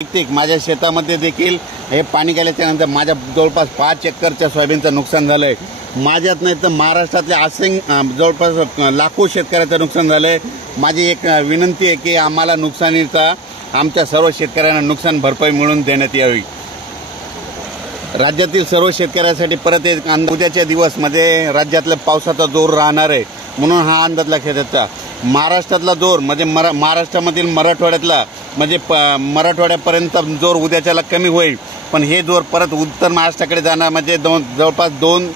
माझ्या शेतामध्ये देखील हे पाणी गेल्याच्या नंतर माझ्या जवळपास 5 एकरच्या सोयाबीनचं नुकसान झालंय। माझ्यात नाही तर महाराष्ट्रातल्या जवळपास लाखो शेतकऱ्याचं नुकसान झालंय। माझी एक विनंती आहे की आम्हाला नुकसानीचा आमच्या सर्व शेतकऱ्यांना नुकसान भरपाई मिळवून देण्यात यावी। राज्यातील सर्व शेतकऱ्यांसाठी परत एक उद्याच्या दिवसमध्ये राज्यातल्या पावसाचा जोर राहणार आहे, म्हणून हा अंदाज लक्षात घ्यायचा। महाराष्ट्रातला जोर म्हणजे महाराष्ट्रामधील मराठवाड्यातला म्हणजे मराठवाड्यापर्यंत जोर उद्याच्याला कमी होईल, पण हे जोर परत उत्तर महाराष्ट्राकडे जाणार म्हणजे जवळपास 2,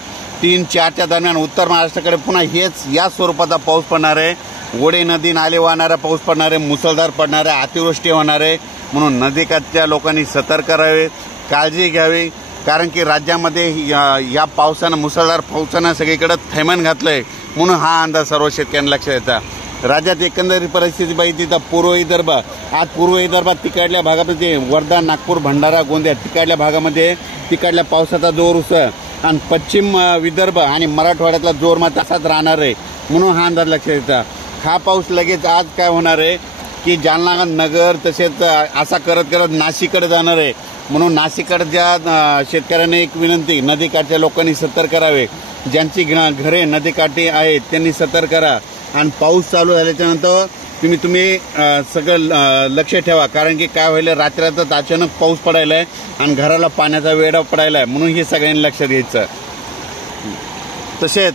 3, 4च्या दरम्यान उत्तर महाराष्ट्राकडे पुन्हा हेच या स्वरूपाचा पाऊस पडणार आहे। ओढे नदी नाले वाहणारा पाऊस पडणार आहे, मुसळधार पडणार आहे, अतिवृष्टी होणार आहे। म्हणून नदीकाठच्या लोकांनी सतर्क राहावे, काळजी घ्यावी, कारण की राज्यामध्ये या पावसानं मुसळधार पावसानं सगळीकडे थैमान घातलंय, म्हणून हा अंदाज सर्व शेतकऱ्यांना लक्षात येता। राज्यात एकंदरीत परिस्थिती पाहिजे तर पूर्व विदर्भ, आज पूर्व विदर्भात तिकडल्या भागामध्ये वर्धा, नागपूर, भंडारा, गोंदिया तिकडल्या भागामध्ये तिकडल्या पावसाचा जोर उसळ आणि पश्चिम विदर्भ आणि मराठवाड्यातला जोर मात्र असाच राहणार आहे, म्हणून हा अंदाज लक्षात येता। हा पाऊस लगेच आज काय होणार आहे की जालना, नगर तसेच असा करत करत नाशिककडे जाणार आहे, म्हणून नाशिककडच्या शेतकऱ्यांना एक विनंती, नदीकाठच्या लोकांनी सतर्क करावे। ज्यांची घरे नदीकाठी आहेत त्यांनी सतर्क करा आणि पाऊस चालू झाल्याच्या नंतर तुम्ही सगळं लक्ष ठेवा, कारण की काय व्हायला रात्रीतच अचानक पाऊस पडायला आहे आणि घराला पाण्याचा वेढा पडायला आहे, म्हणून हे सगळ्यांनी लक्षात घ्यायचं। तसेच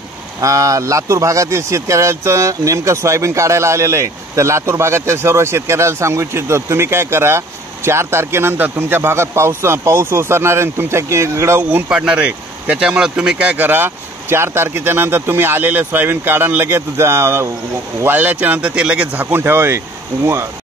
लातूर भागातील शेतकऱ्यांचं नेमकं सोयाबीन काढायला आलेलं आहे, तर लातूर भागातील सर्व शेतकऱ्याला सांगू इच्छितो, तुम्ही काय करा, 4 तारखेनंतर तुमच्या भागात पाऊस ओसरणार आहे, तुमच्याकडे ऊन पडणार आहे, त्याच्यामुळे तुम्ही काय करा, 4 तारखेच्या नंतर तुम्ही आलेले सोयाबीन काढून लगेच वाळल्याच्या नंतर ते लगेच झाकून ठेवावे।